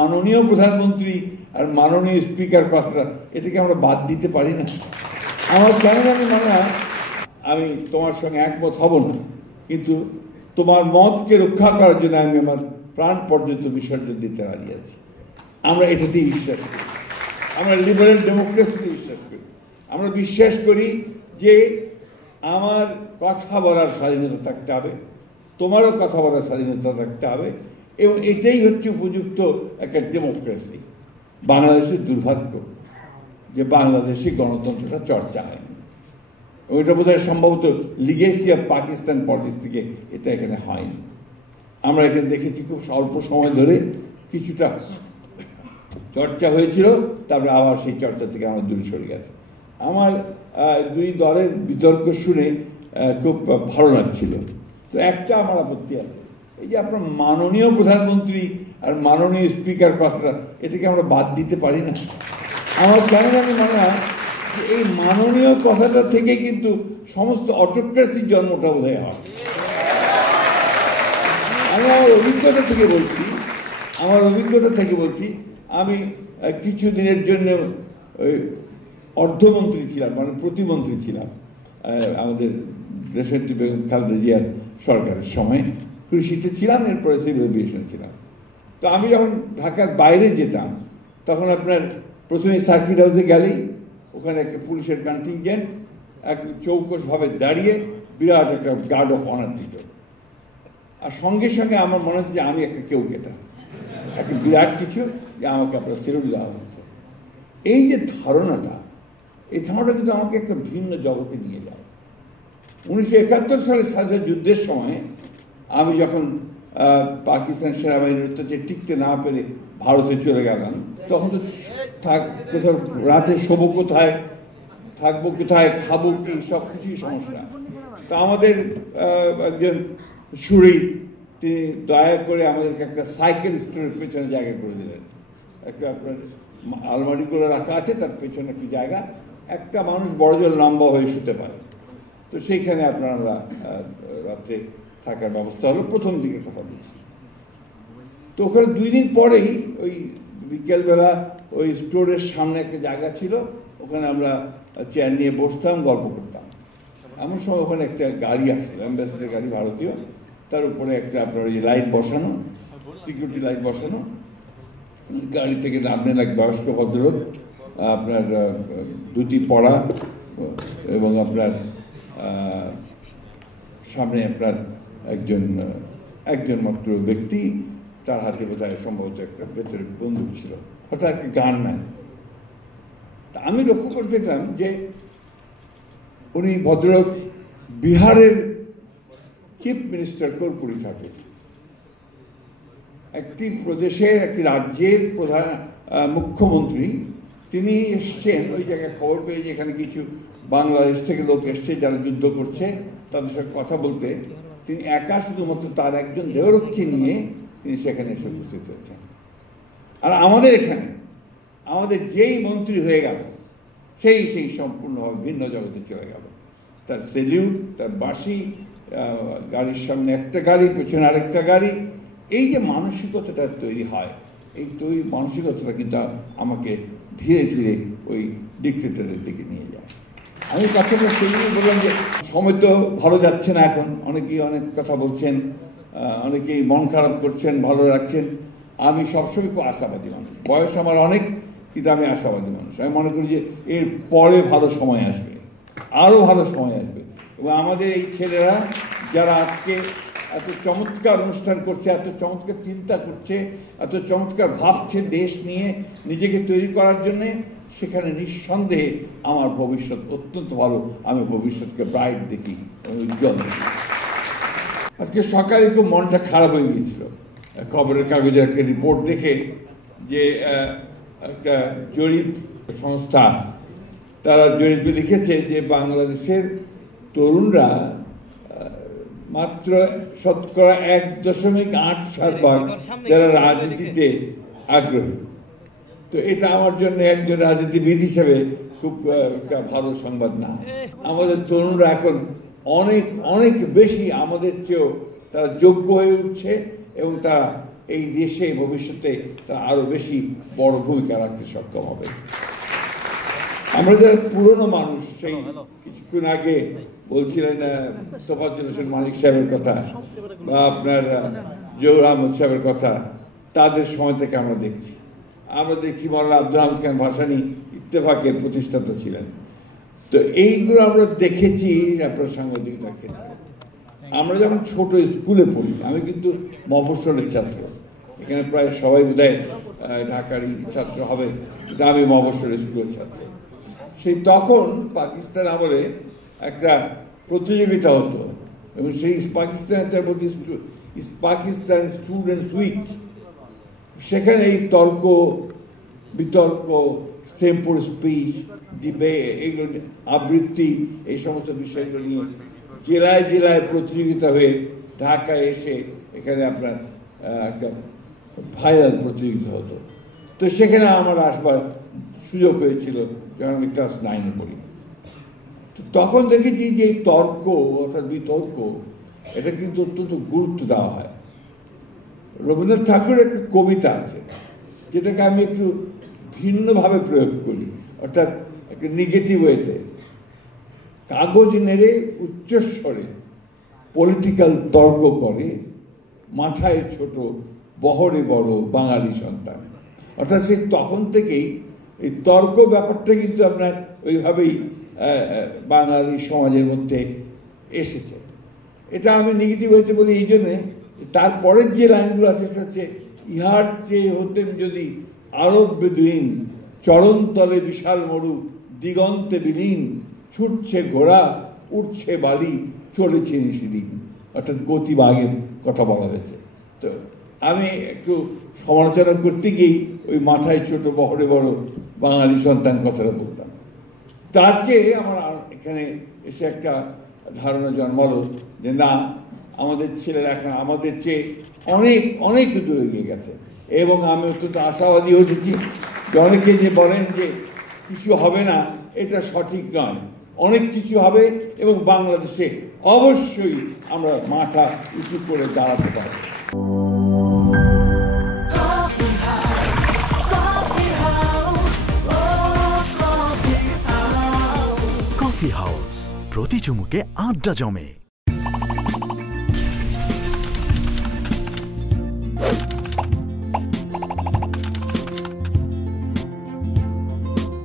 মাননীয় প্রধানমন্ত্রী আর মাননীয় স্পিকার কথাটা এটাকে আমরা বাদ দিতে পারি না। আমার কেন জানি মনে হয় আমি তোমার সঙ্গে একমত হব না, কিন্তু তোমার মতকে রক্ষা করার জন্য আমি আমার প্রাণ পর্যন্ত বিসর্জন দিতে রাজি আছি। আমরা এটাতেই বিশ্বাস করি, আমরা লিবারেল ডেমোক্রেসিতে বিশ্বাস করি। আমরা বিশ্বাস করি যে আমার কথা বলার স্বাধীনতা থাকতে হবে, তোমারও কথা বলার স্বাধীনতা থাকতে হবে, এবং এটাই হচ্ছে উপযুক্ত একটা ডেমোক্রেসি। বাংলাদেশের দুর্ভাগ্য যে বাংলাদেশে গণতন্ত্রটা চর্চা হয়নি। ওইটা বোধহয় সম্ভবত লিগেসি অফ পাকিস্তান পলিটিক্স থেকে এটা এখানে হয়নি। আমরা এখানে দেখেছি খুব অল্প সময় ধরে কিছুটা চর্চা হয়েছিল, তারপরে আবার সেই চর্চা থেকে আমরা দূরে সরে গেছি। আমার দুই দলের বিতর্ক শুনে খুব ভালো লাগছিল। তো একটা আমার আপত্তি আছে, এই যে আপনার মাননীয় প্রধানমন্ত্রী আর মাননীয় স্পিকার কথাটা এটাকে আমরা বাদ দিতে পারি না। আমার কেন জানি মনে হয় যে এই মাননীয় কথাটা থেকে কিন্তু সমস্ত অটোক্রেসির জন্মটা বোধহয় হয়। আমি আমার অভিজ্ঞতা থেকে বলছি, আমি কিছু দিনের জন্য ওই অর্থমন্ত্রী ছিলাম, মানে প্রতিমন্ত্রী ছিলাম আমাদের দেশের বেগম খালেদা জিয়ার সরকারের সময়। কৃষিতে ছিলাম, এরপরে সিভিল এভিয়েশনে ছিলাম। তো আমি যখন ঢাকার বাইরে যেতাম তখন আপনার প্রথমে সার্কিট হাউসে গেলেই ওখানে একটা পুলিশের কন্টিনজেন্ট একদম চৌকসভাবে দাঁড়িয়ে বিরাট একটা গার্ড অফ অনার দিত, আর সঙ্গে সঙ্গে আমার মনে হচ্ছে যে আমি একটা কেউ কেটা একটা বিরাট কিছু, যে আমাকে আপনার সেলুট দেওয়া হচ্ছে। এই যে ধারণাটা, এই ধারণাটা কিন্তু আমাকে একটা ভিন্ন জগতে নিয়ে যায়। 1971 সালের স্বাধীনতা যুদ্ধের সময় আমি যখন পাকিস্তান সেনাবাহিনীর অত্যাচারে টিকতে না পেরে ভারতে চলে গেলাম, তখন তো কোথাও রাতে শোবো কোথায়, থাকবো কোথায়, খাবো কি, সব কিছুই সমস্যা। তা আমাদের একজন সুরিত, তিনি দয়া করে আমাদেরকে একটা সাইকেল স্টোরের পেছনে জায়গা করে দিলেন। একটা আপনার আলমারিগুলো রাখা আছে, তার পেছনে একটি জায়গা, একটা মানুষ বড়জোর লম্বা হয়ে শুতে পারে। তো সেইখানে আপনার আমরা রাত্রে থাকার ব্যবস্থা হলো, প্রথম দিকে কথা বলছি। তো ওখানে 2 দিন পরেই ওই বিকেলবেলা ওই স্টোরের সামনে একটা জায়গা ছিল, ওখানে আমরা চেয়ার নিয়ে বসতাম, গল্প করতাম। এমন সময় ওখানে একটা গাড়ি আসলো, অ্যাম্বাসেডার গাড়ি, ভারতীয়, তার উপরে একটা আপনার ওই লাইট বসানো, সিকিউরিটি লাইট বসানো। গাড়ি থেকে নামলেন এক বয়স্ক ভদ্রলোক, আপনার ধুতি পরা, এবং আপনার সামনে আপনার একজন মাত্র ব্যক্তি, তার হাতে বোধহয় সম্ভবত একটা ভেতরে বন্দুক ছিল, অর্থাৎ একটা গানম্যান। তা আমি লক্ষ্য করে দেখলাম যে উনি ভদ্রলোক বিহারের চিফ মিনিস্টার কর্পূরী ঠাকুর, একটি প্রদেশের, একটি রাজ্যের প্রধান মুখ্যমন্ত্রী। তিনি এসছেন ওই জায়গায়, খবর পেয়ে যে এখানে কিছু বাংলাদেশ থেকে লোক এসছে যারা যুদ্ধ করছে, তাদের সাথে কথা বলতে। তিনি একা শুধুমাত্র তার একজন দেহরক্ষী নিয়ে তিনি সেখানে এসে উপস্থিত হয়েছেন। আর আমাদের এখানে আমাদের যেই মন্ত্রী হয়ে গেল, সেই সম্পূর্ণভাবে ভিন্ন জগতে চলে গেল। তার সেলিউট, তার বাঁশি, গাড়ির সামনে একটা গাড়ি, পেছনে আরেকটা গাড়ি। এই যে মানসিকতাটা তৈরি হয়, এই মানসিকতাটা কিন্তু আমাকে ধীরে ধীরে ওই ডিক্টেটরের দিকে নিয়ে যায়। আমি কথাটা সেই জন্য বললাম যে সময় তো ভালো যাচ্ছে না এখন, অনেকেই অনেক কথা বলছেন, অনেকেই মন খারাপ করছেন, ভালো রাখছেন। আমি সবসময় খুব আশাবাদী মানুষ, বয়স আমার অনেক, কিন্তু আমি আশাবাদী মানুষ। আমি মনে করি যে এর পরে ভালো সময় আসবে, আরও ভালো সময় আসবে, এবং আমাদের এই ছেলেরা যারা আজকে এত চমৎকার অনুষ্ঠান করছে, এত চমৎকার চিন্তা করছে, এত চমৎকার ভাবছে দেশ নিয়ে নিজেকে তৈরি করার জন্যে, সেখানে নিঃসন্দেহে আমার ভবিষ্যৎ অত্যন্ত ভালো। আমি ভবিষ্যৎকে ব্রাইট দেখি, উজ্জ্বল দেখি। আজকে সকালে খুব মনটা খারাপ হয়ে গিয়েছিল খবরের কাগজের একটা রিপোর্ট দেখে, যে একটা জরিপ সংস্থা, তারা জরিপে লিখেছে যে বাংলাদেশের তরুণরা মাত্র 1.8% যারা রাজনীতিতে আগ্রহী। তো এটা আমার জন্য একজন রাজনীতিবিদ হিসেবে খুব একটা ভালো সংবাদ না। আমাদের তরুণরা এখন অনেক অনেক বেশি আমাদের চেয়েও তারা যোগ্য হয়ে উঠছে, এবং তারা এই দেশে ভবিষ্যতে তারা আরো বেশি বড় ভূমিকা রাখতে সক্ষম হবে। আমরা যারা পুরনো মানুষ, সেই কিছুক্ষণ আগে বলছিলেন তোফাজ্জল হোসেন মানিক সাহেবের কথা বা আপনার জহুর আহমদ সাহেবের কথা, তাদের সময় থেকে আমরা দেখছি মৌলানা আব্দুল হামিদ খান ভাসানী ইত্তেফাকের প্রতিষ্ঠাতা ছিলেন। তো এইগুলো আমরা দেখেছি আপনার সাংবাদিকতার ক্ষেত্রে। আমরা যখন ছোট স্কুলে পড়ি, আমি কিন্তু মফস্বলের ছাত্র, এখানে প্রায় সবাই বোধহয় ঢাকারই ছাত্র হবে, কিন্তু আমি মফস্বল স্কুলের ছাত্র। সেই তখন পাকিস্তান আমলে একটা প্রতিযোগিতা হতো এবং সেই পাকিস্তান স্টুডেন্টস উইক, সেখানে এই তর্ক বিতর্ক, এক্সটেম্পোর স্পিচ, এইগুলো আবৃত্তি, এই সমস্ত বিষয়গুলো নিয়ে জেলায় জেলায় প্রতিযোগিতা হয়ে ঢাকায় এসে এখানে আপনার একটা ভাইরাল প্রতিযোগিতা হতো। তো সেখানে আমার আসবার সুযোগ হয়েছিল যখন আমি ক্লাস 9-এ পড়ি। তো তখন দেখেছি যে এই তর্ক অর্থাৎ বিতর্ক, এটা কিন্তু অত্যন্ত গুরুত্ব দেওয়া হয়। রবীন্দ্রনাথ ঠাকুরের একটা কবিতা আছে যেটাকে আমি একটু ভিন্নভাবে প্রয়োগ করি, অর্থাৎ একটা নেগেটিভ ওয়েতে। কাগজ নেড়ে উচ্চস্বরে পলিটিক্যাল তর্ক করে, মাথায় ছোট বহরে বড় বাঙালি সন্তান। অর্থাৎ সে তখন থেকেই এই তর্ক ব্যাপারটা কিন্তু আপনার ওইভাবেই বাঙালি সমাজের মধ্যে এসেছে। এটা আমি নেগেটিভ হয়েছে বলি এই জন্যে, তারপরের যে লাইনগুলো আছে সেটা হচ্ছে, ইহার চেয়ে হতেন যদি আরব বেদুইন, চরণতলে বিশাল মরু দিগন্তে বিলীন, ছুটছে ঘোড়া উঠছে বালি চলেছে নিশিদিন। অর্থাৎ গতিবাগের কথা বলা হয়েছে। তো আমি একটু সমালোচনা করতে গিয়েই ওই মাথায় ছোট বহরে বড় বাঙালি সন্তান কথাটা বলতাম। তো আজকে আমার এখানে এসে একটা ধারণা জন্মালো যে না, আমাদের ছেলেরা এখন আমাদের চেয়ে অনেক অনেক দূরে এগিয়ে গেছে, এবং আমি অত্যন্ত আশাবাদী হয়েছি যে অনেকে যে বলেন যে কিছু হবে না, এটা সঠিক নয়। অনেক কিছু হবে এবং বাংলাদেশে অবশ্যই আমরা মাথা উঁচু করে দাঁড়াতে পারব। কফি হাউস, প্রতি চুমুকে আড্ডা জমে।